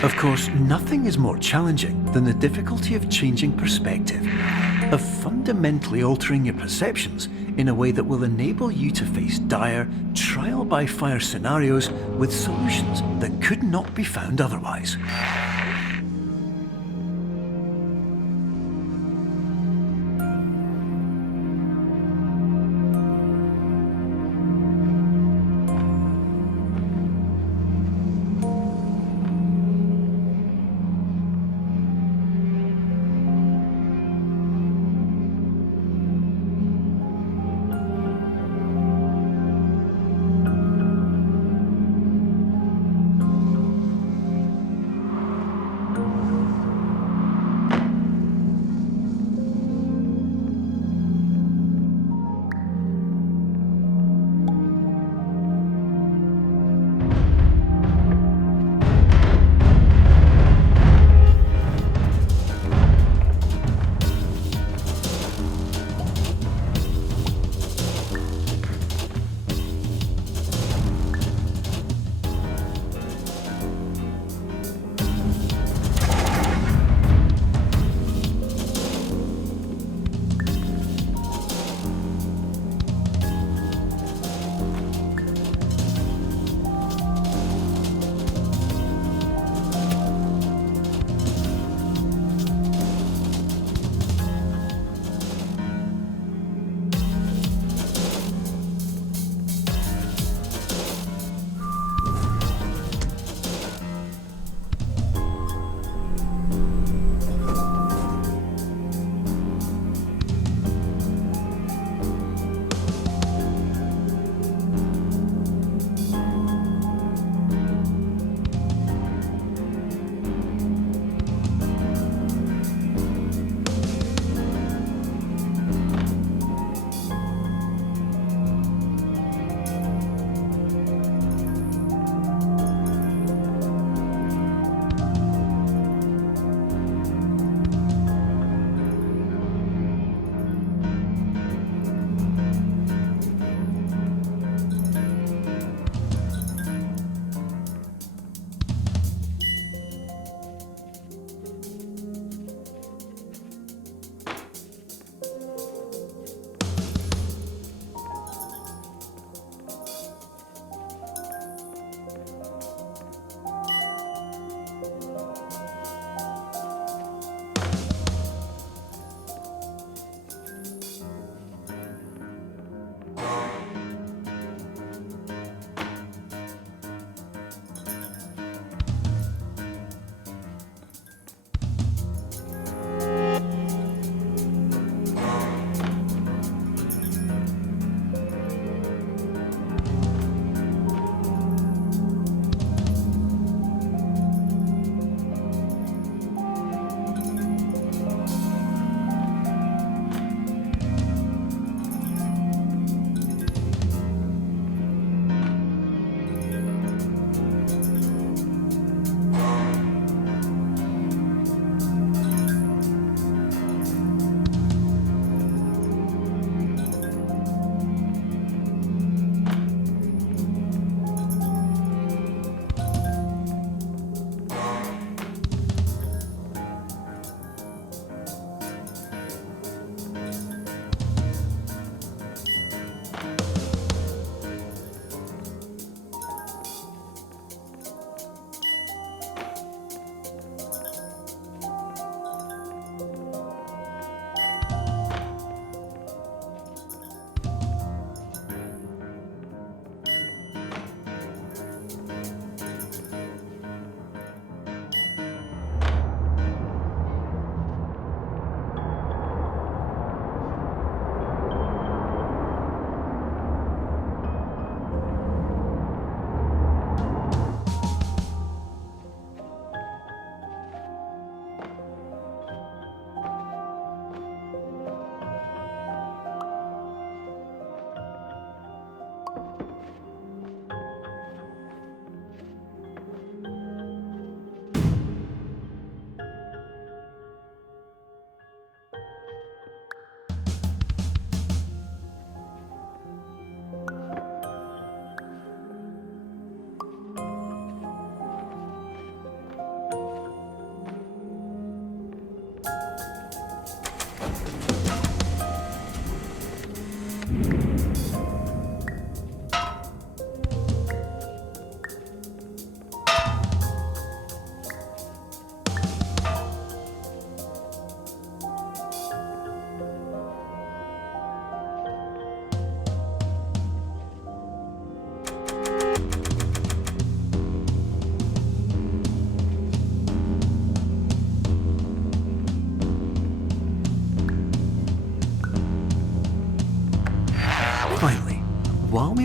Of course, nothing is more challenging than the difficulty of changing perspective, of fundamentally altering your perceptions in a way that will enable you to face dire, trial-by-fire scenarios with solutions that could not be found otherwise.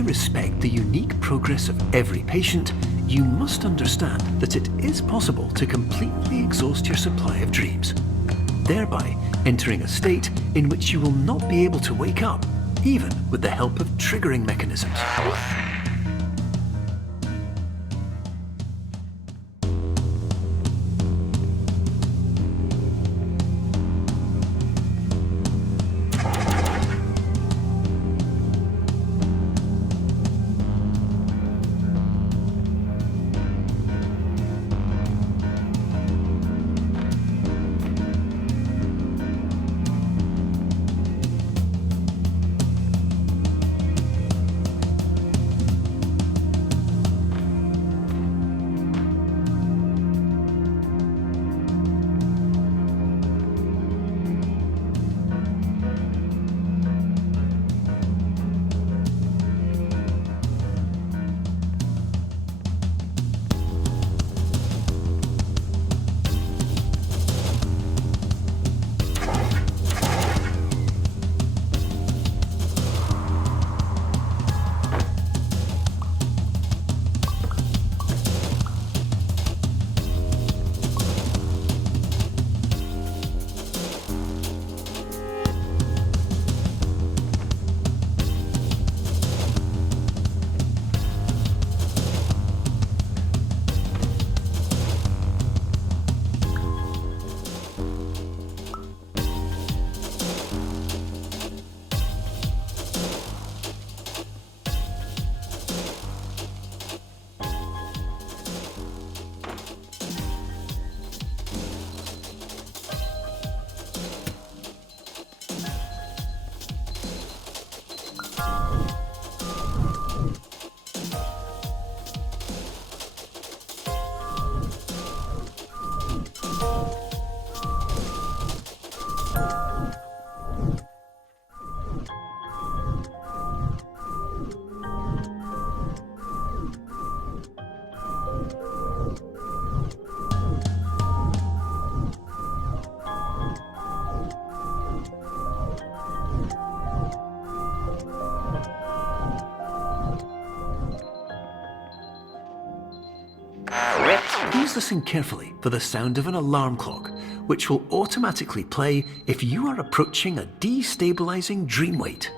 respect the unique progress of every patient, you must understand that it is possible to completely exhaust your supply of dreams, thereby entering a state in which you will not be able to wake up, even with the help of triggering mechanisms. Please listen carefully for the sound of an alarm clock, which will automatically play if you are approaching a destabilizing dream weight.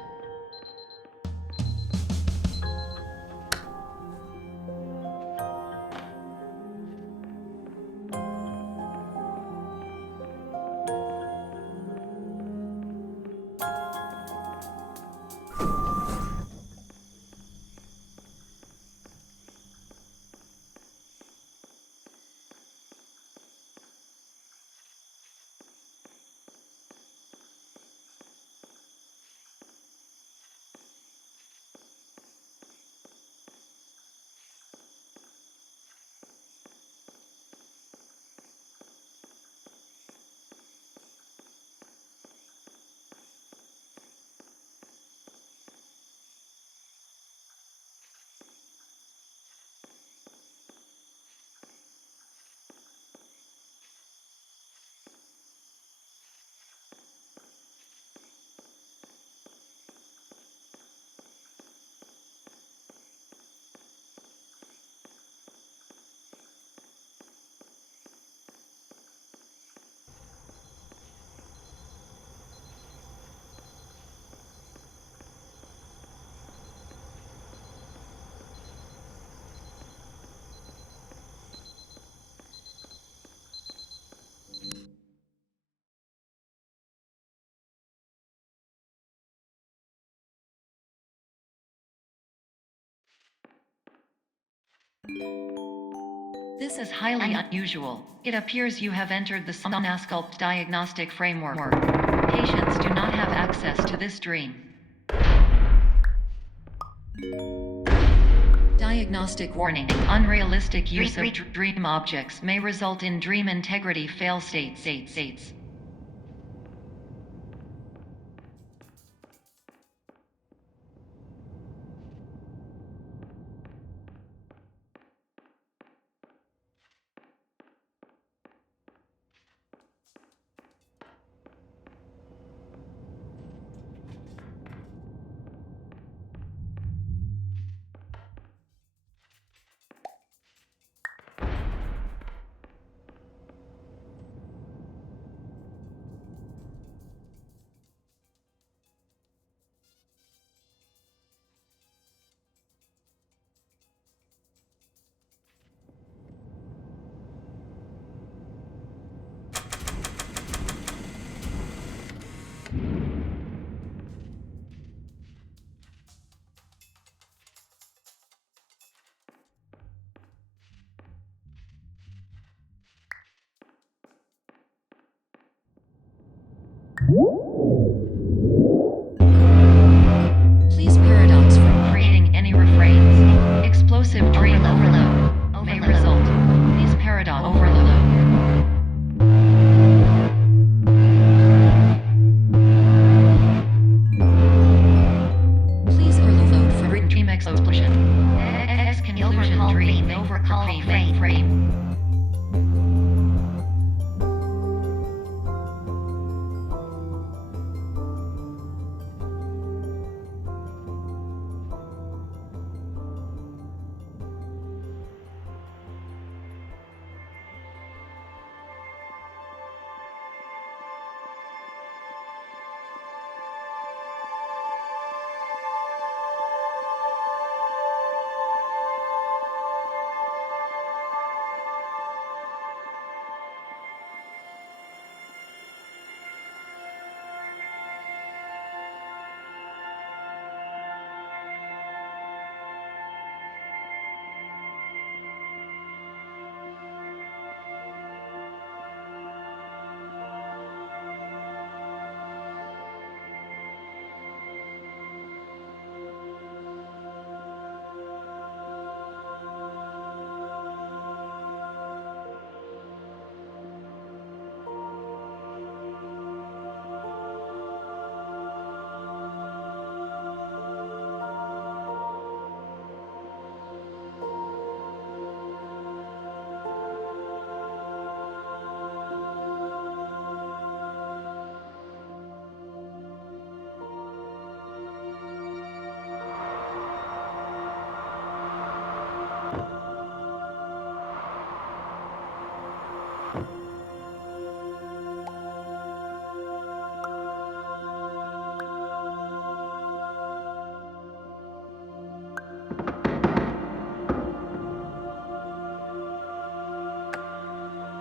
This is highly unusual. It appears you have entered the Sonasculpt diagnostic framework. Patients do not have access to this dream. Diagnostic warning. Unrealistic use of dream objects may result in dream integrity fail states. Please paradox from creating any refrains. Explosive dream overload may result. Please paradox overload. Please overload for dream explosion. Conclusion dream overcall frame.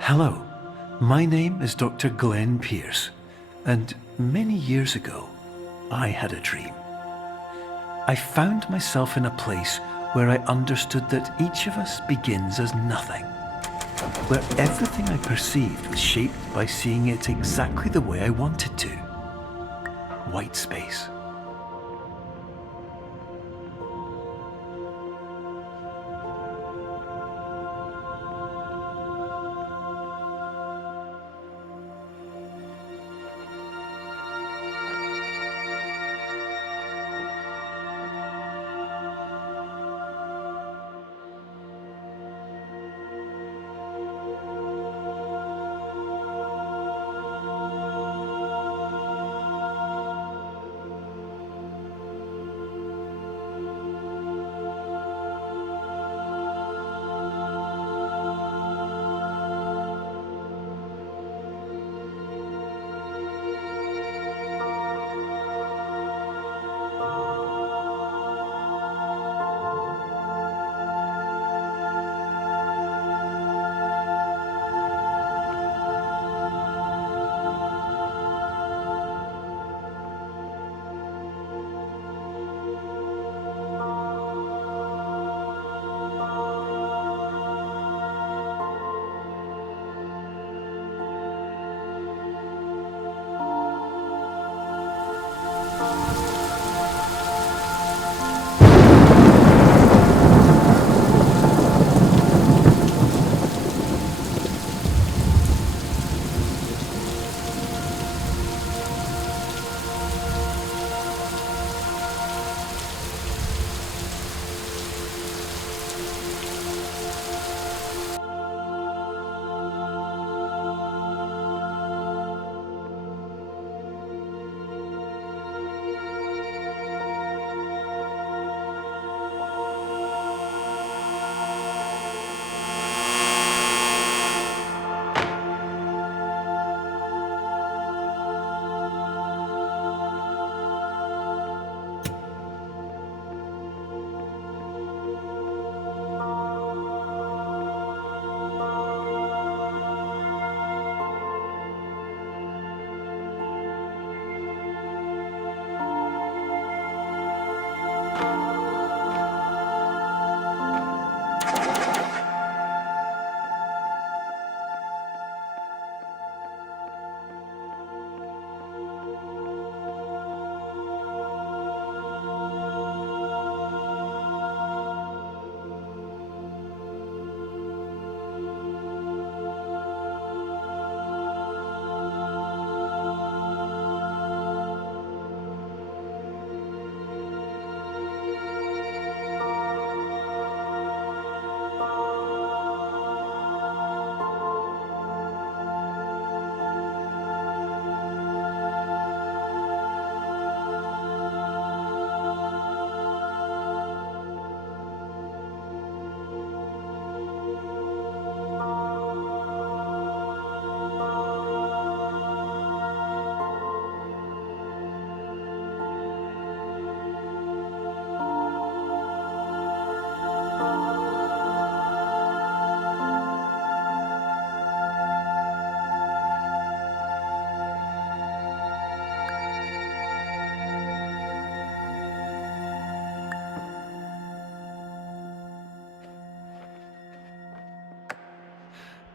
Hello, my name is Dr. Glenn Pierce, and many years ago, I had a dream. I found myself in a place where I understood that each of us begins as nothing, where everything I perceived was shaped by seeing it exactly the way I wanted to. White space.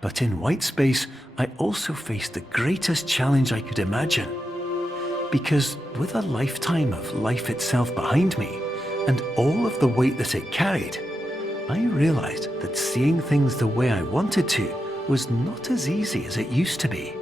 But in white space, I also faced the greatest challenge I could imagine. Because with a lifetime of life itself behind me, and all of the weight that it carried, I realized that seeing things the way I wanted to was not as easy as it used to be.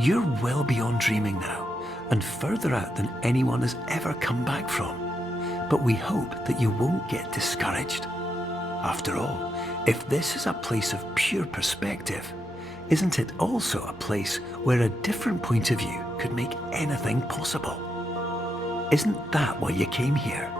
You're well beyond dreaming now, and further out than anyone has ever come back from. But we hope that you won't get discouraged. After all, if this is a place of pure perspective, isn't it also a place where a different point of view could make anything possible? Isn't that why you came here?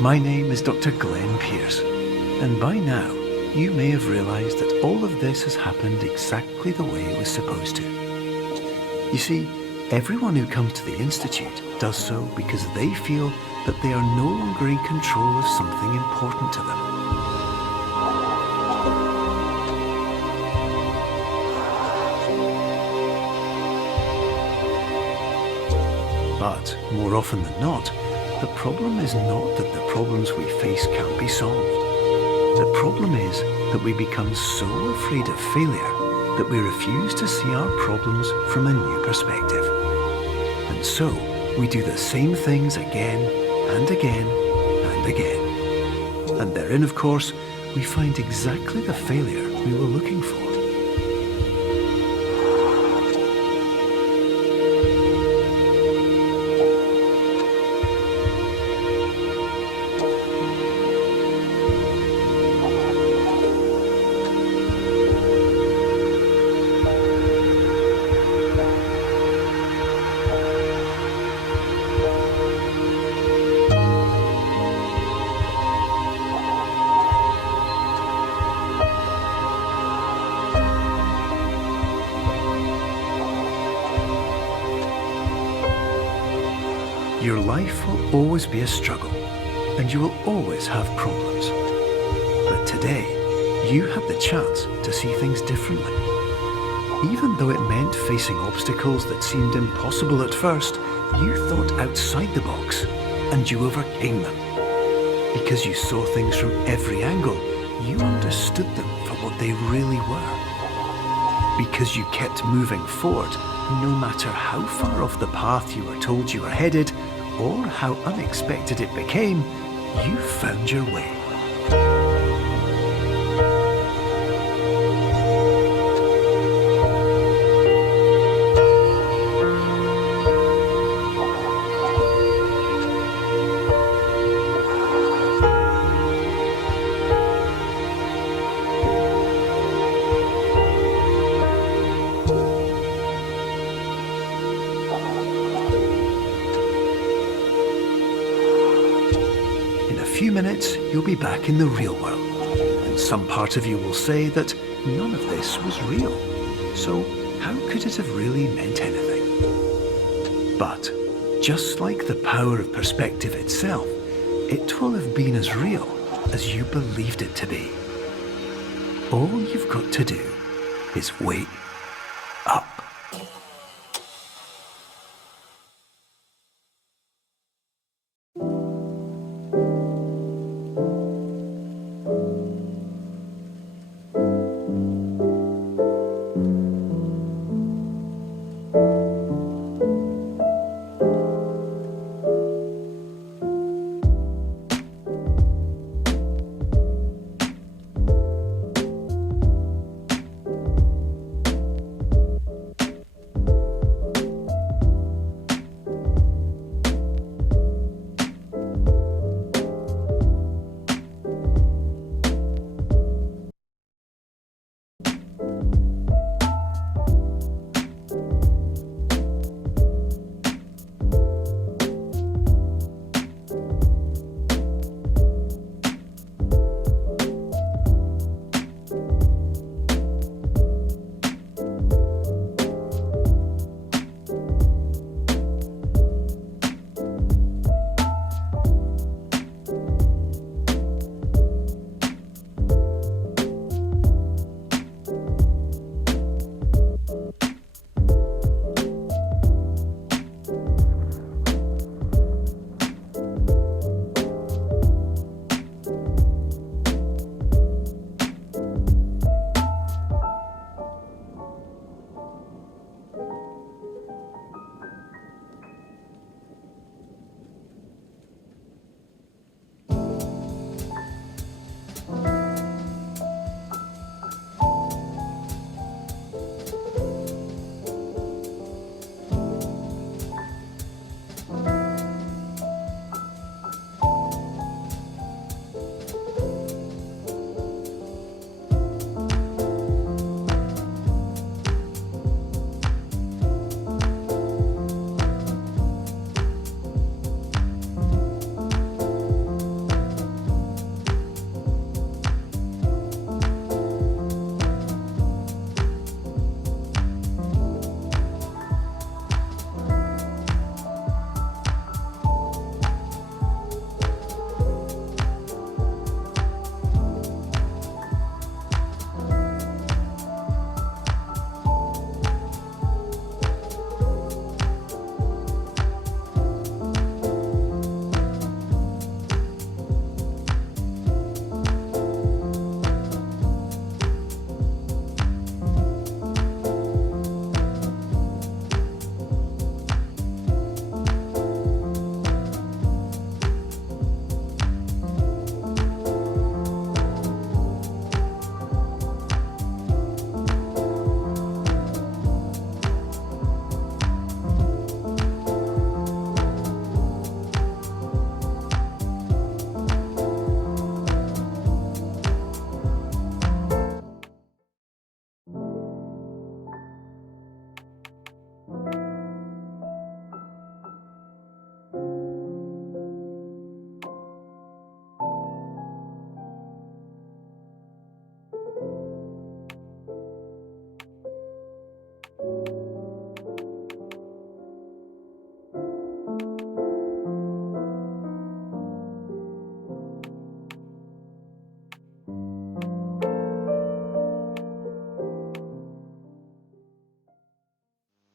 My name is Dr. Glenn Pierce, and by now you may have realised that all of this has happened exactly the way it was supposed to. You see, everyone who comes to the Institute does so because they feel that they are no longer in control of something important to them. But more often than not, the problem is not that the problems we face can't be solved. The problem is that we become so afraid of failure that we refuse to see our problems from a new perspective. And so we do the same things again and again and again. And therein, of course, we find exactly the failure we were looking for. Your life will always be a struggle, and you will always have problems. But today, you had the chance to see things differently. Even though it meant facing obstacles that seemed impossible at first, you thought outside the box, and you overcame them. Because you saw things from every angle, you understood them for what they really were. Because you kept moving forward, no matter how far off the path you were told you were headed, or how unexpected it became, you found your way. In a few minutes, you'll be back in the real world, and some part of you will say that none of this was real. So how could it have really meant anything? But just like the power of perspective itself, it will have been as real as you believed it to be. All you've got to do is wake up.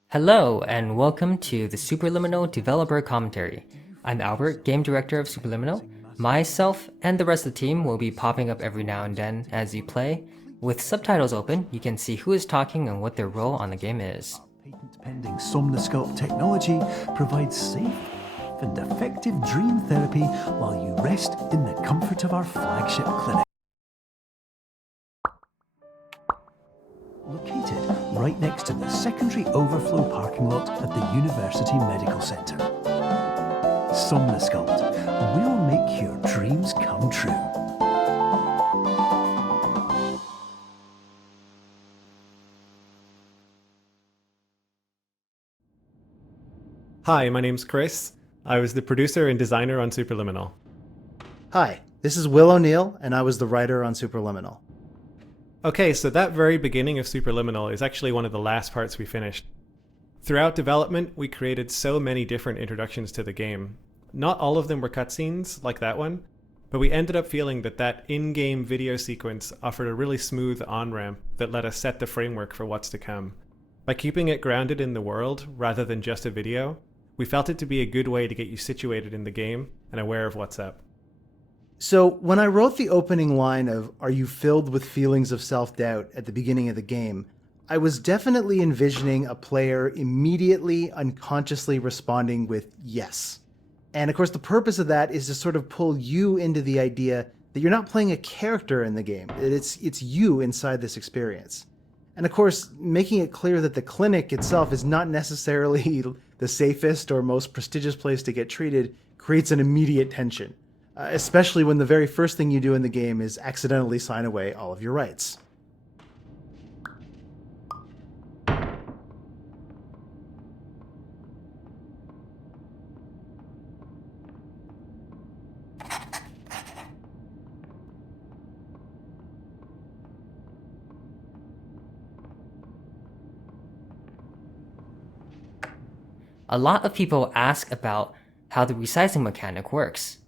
Hello, and welcome to the Superliminal Developer Commentary. I'm Albert, Game Director of Superliminal. Myself and the rest of the team will be popping up every now and then as you play. With subtitles open, you can see who is talking and what their role on the game is. Patent-pending Somnosculpt technology provides safe and effective dream therapy while you rest in the comfort of our flagship clinic. Located right next to the secondary overflow parking lot at the University Medical Centre. Somnosculpt, we'll make your dreams come true. Hi, my name's Chris. I was the producer and designer on Superliminal. Hi, this is Will O'Neill, and I was the writer on Superliminal. Okay, so that very beginning of Superliminal is actually one of the last parts we finished. Throughout development, we created so many different introductions to the game. Not all of them were cutscenes, like that one, but we ended up feeling that in-game video sequence offered a really smooth on-ramp that let us set the framework for what's to come. By keeping it grounded in the world, rather than just a video, we felt it to be a good way to get you situated in the game and aware of what's up. So, when I wrote the opening line of, "Are you filled with feelings of self-doubt?" at the beginning of the game, I was definitely envisioning a player immediately, unconsciously responding with yes. And of course, the purpose of that is to sort of pull you into the idea that you're not playing a character in the game, that it's you inside this experience. And of course, making it clear that the clinic itself is not necessarily the safest or most prestigious place to get treated creates an immediate tension, especially when the very first thing you do in the game is accidentally sign away all of your rights. A lot of people ask about how the resizing mechanic works.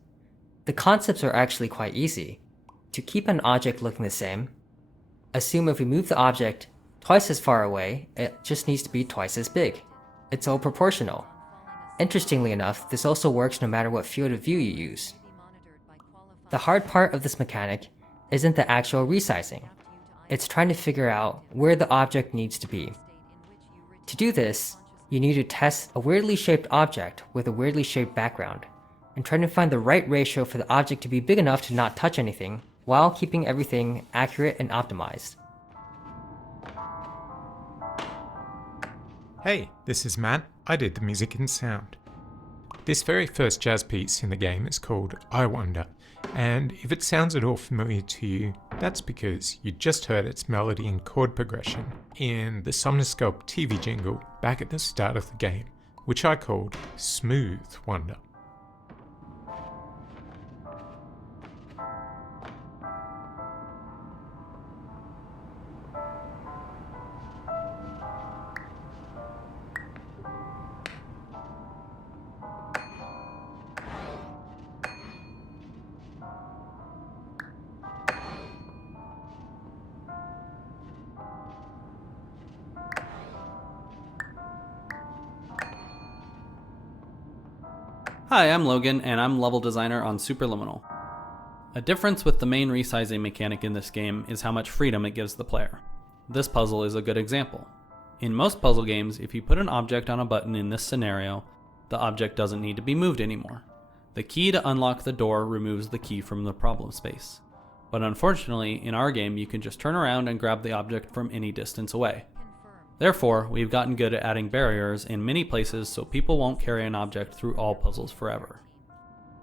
The concepts are actually quite easy. To keep an object looking the same, assume if we move the object twice as far away, it just needs to be twice as big. It's all proportional. Interestingly enough, this also works no matter what field of view you use. The hard part of this mechanic isn't the actual resizing. It's trying to figure out where the object needs to be. To do this, you need to test a weirdly shaped object with a weirdly shaped background, and trying to find the right ratio for the object to be big enough to not touch anything, while keeping everything accurate and optimized. Hey, this is Matt. I did the music and sound. This very first jazz piece in the game is called I Wonder, and if it sounds at all familiar to you, that's because you just heard its melody and chord progression in the Somnosculpt TV jingle back at the start of the game, which I called Smooth Wonder. Hi, I'm Logan, and I'm level designer on Superliminal. A difference with the main resizing mechanic in this game is how much freedom it gives the player. This puzzle is a good example. In most puzzle games, if you put an object on a button in this scenario, the object doesn't need to be moved anymore. The key to unlock the door removes the key from the problem space. But unfortunately, in our game, you can just turn around and grab the object from any distance away. Therefore, we've gotten good at adding barriers in many places so people won't carry an object through all puzzles forever.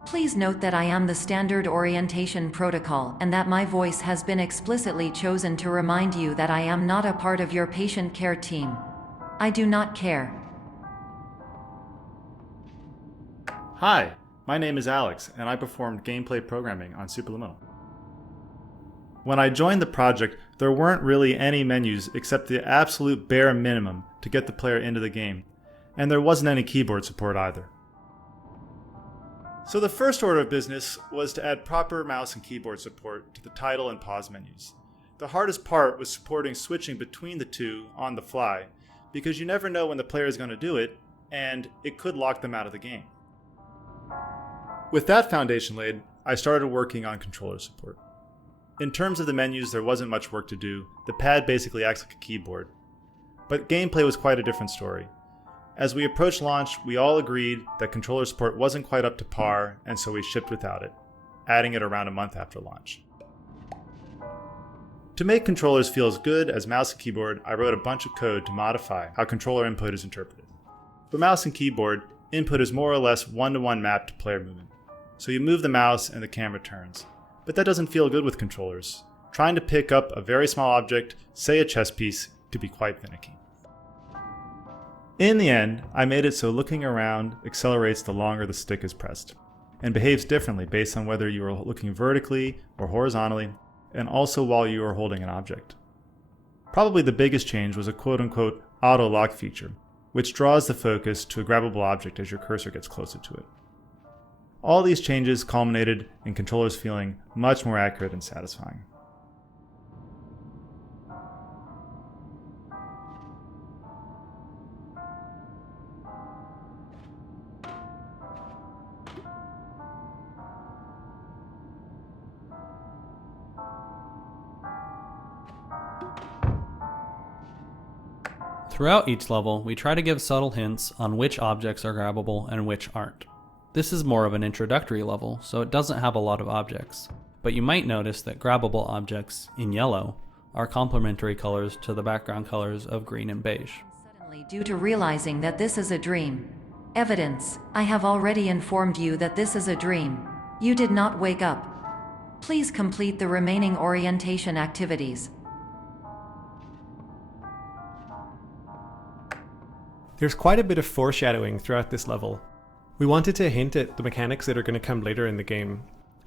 Please note that I am the standard orientation protocol and that my voice has been explicitly chosen to remind you that I am not a part of your patient care team. I do not care. Hi, my name is Alex, and I performed gameplay programming on Superliminal. When I joined the project, there weren't really any menus except the absolute bare minimum to get the player into the game, and there wasn't any keyboard support either. So the first order of business was to add proper mouse and keyboard support to the title and pause menus. The hardest part was supporting switching between the two on the fly, because you never know when the player is going to do it, and it could lock them out of the game. With that foundation laid, I started working on controller support. In terms of the menus, there wasn't much work to do. The pad basically acts like a keyboard. But gameplay was quite a different story. As we approached launch, we all agreed that controller support wasn't quite up to par, and so we shipped without it, adding it around a month after launch. To make controllers feel as good as mouse and keyboard, I wrote a bunch of code to modify how controller input is interpreted. For mouse and keyboard, input is more or less one-to-one mapped to player movement. So you move the mouse and the camera turns. But that doesn't feel good with controllers. Trying to pick up a very small object, say a chess piece, can be quite finicky. In the end, I made it so looking around accelerates the longer the stick is pressed, and behaves differently based on whether you are looking vertically or horizontally, and also while you are holding an object. Probably the biggest change was a quote-unquote auto-lock feature, which draws the focus to a grabbable object as your cursor gets closer to it. All these changes culminated in controllers feeling much more accurate and satisfying. Throughout each level, we try to give subtle hints on which objects are grabbable and which aren't. This is more of an introductory level, so it doesn't have a lot of objects, but you might notice that grabbable objects, in yellow, are complementary colors to the background colors of green and beige. Suddenly, due to realizing that this is a dream. Evidence, I have already informed you that this is a dream. You did not wake up. Please complete the remaining orientation activities. There's quite a bit of foreshadowing throughout this level. We wanted to hint at the mechanics that are going to come later in the game.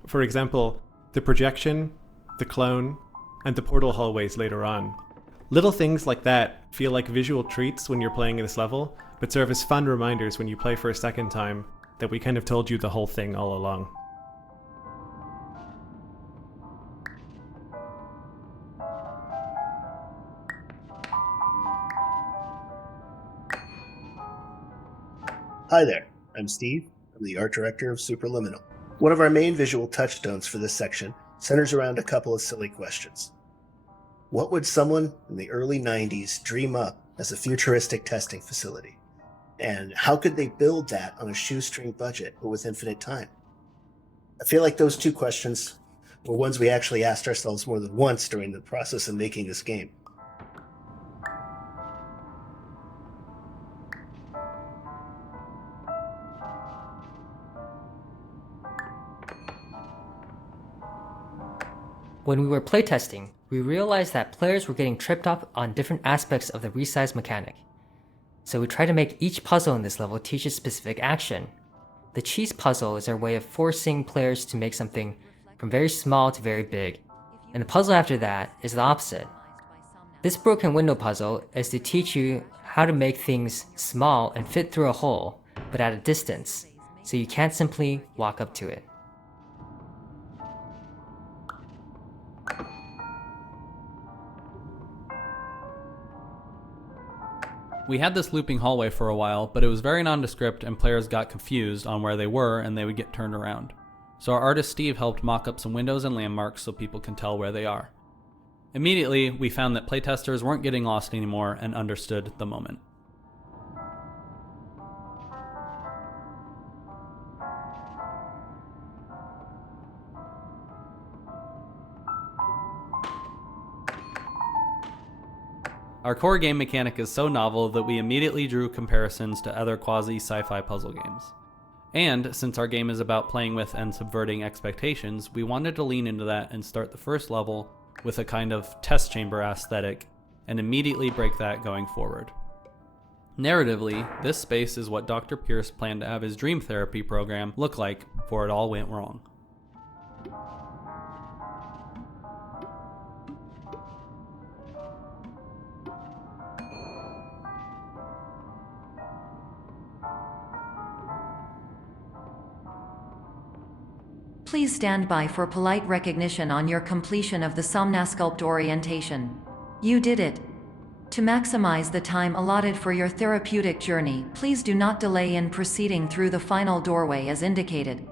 For example, the projection, the clone, and the portal hallways later on. Little things like that feel like visual treats when you're playing this level, but serve as fun reminders when you play for a second time that we kind of told you the whole thing all along. Hi there, I'm Steve. I'm the art director of Superliminal. One of our main visual touchstones for this section centers around a couple of silly questions. What would someone in the early 90s dream up as a futuristic testing facility? And how could they build that on a shoestring budget or with infinite time? I feel like those two questions were ones we actually asked ourselves more than once during the process of making this game. When we were playtesting, we realized that players were getting tripped up on different aspects of the resize mechanic. So we tried to make each puzzle in this level teach a specific action. The cheese puzzle is our way of forcing players to make something from very small to very big, and the puzzle after that is the opposite. This broken window puzzle is to teach you how to make things small and fit through a hole, but at a distance, so you can't simply walk up to it. We had this looping hallway for a while, but it was very nondescript and players got confused on where they were and they would get turned around. So our artist Steve helped mock up some windows and landmarks so people can tell where they are. Immediately, we found that playtesters weren't getting lost anymore and understood the moment. Our core game mechanic is so novel that we immediately drew comparisons to other quasi-sci-fi puzzle games. And since our game is about playing with and subverting expectations, we wanted to lean into that and start the first level with a kind of test chamber aesthetic and immediately break that going forward. Narratively, this space is what Dr. Pierce planned to have his dream therapy program look like before it all went wrong. Please stand by for polite recognition on your completion of the Somnasculpt orientation. You did it. To maximize the time allotted for your therapeutic journey, please do not delay in proceeding through the final doorway as indicated.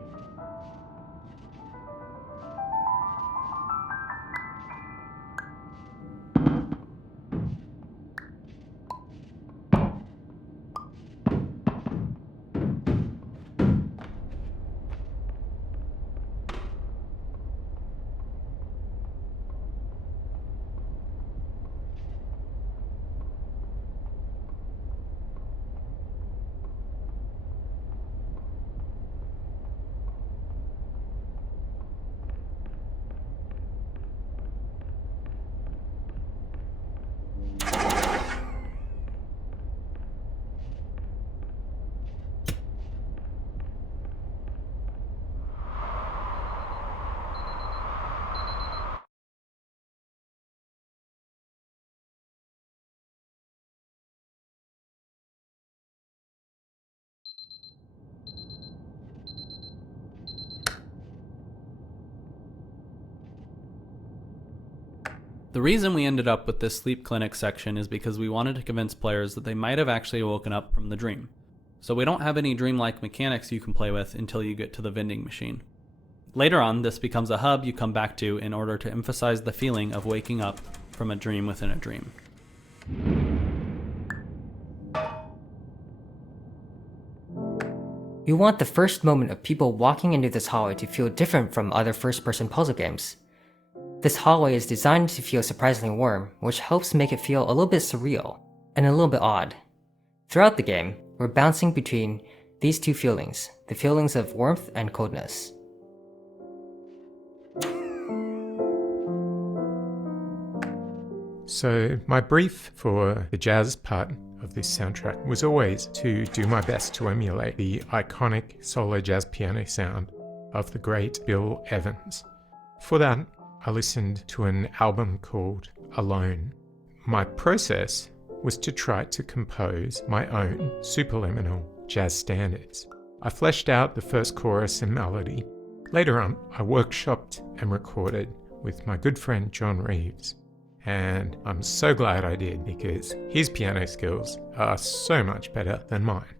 The reason we ended up with this sleep clinic section is because we wanted to convince players that they might have actually woken up from the dream. So we don't have any dreamlike mechanics you can play with until you get to the vending machine. Later on, this becomes a hub you come back to in order to emphasize the feeling of waking up from a dream within a dream. You want the first moment of people walking into this hallway to feel different from other first-person puzzle games. This hallway is designed to feel surprisingly warm, which helps make it feel a little bit surreal, and a little bit odd. Throughout the game, we're bouncing between these two feelings, the feelings of warmth and coldness. So my brief for the jazz part of this soundtrack was always to do my best to emulate the iconic solo jazz piano sound of the great Bill Evans. For that, I listened to an album called Alone. My process was to try to compose my own superliminal jazz standards. I fleshed out the first chorus and melody. Later on, I workshopped and recorded with my good friend John Reeves. And I'm so glad I did because his piano skills are so much better than mine.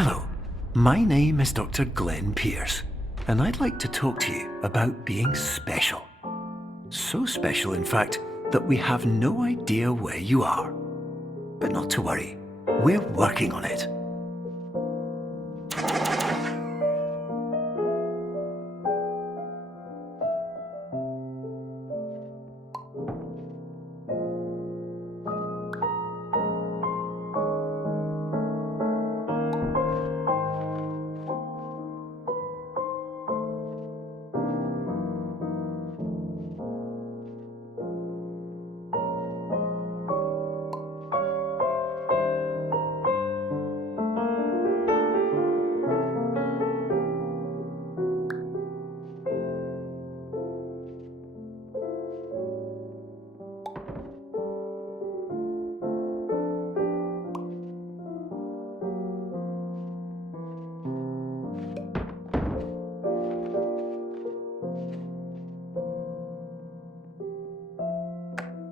Hello, my name is Dr. Glenn Pierce, and I'd like to talk to you about being special. So special, in fact, that we have no idea where you are. But not to worry, we're working on it.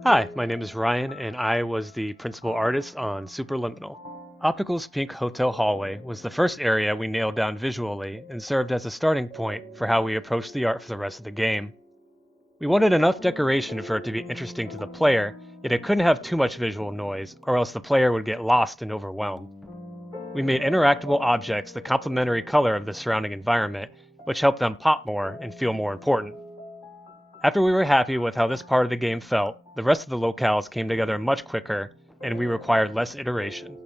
Hi, my name is Ryan, and I was the principal artist on Superliminal. Optical's Pink Hotel Hallway was the first area we nailed down visually and served as a starting point for how we approached the art for the rest of the game. We wanted enough decoration for it to be interesting to the player, yet it couldn't have too much visual noise, or else the player would get lost and overwhelmed. We made interactable objects the complementary color of the surrounding environment, which helped them pop more and feel more important. After we were happy with how this part of the game felt, the rest of the locales came together much quicker, and we required less iteration.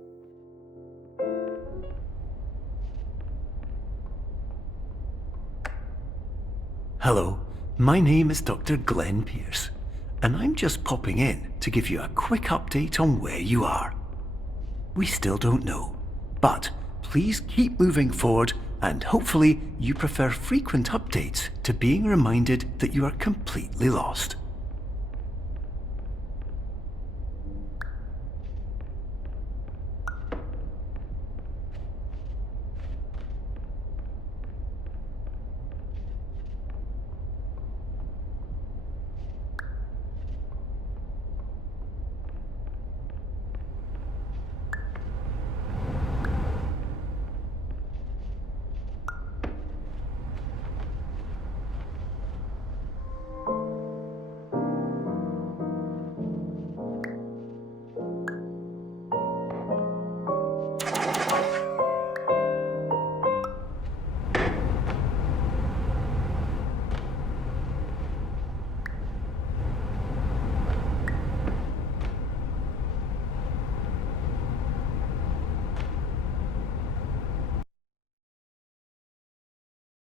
Hello, my name is Dr. Glenn Pierce, and I'm just popping in to give you a quick update on where you are. We still don't know, but please keep moving forward, and hopefully you prefer frequent updates to being reminded that you are completely lost.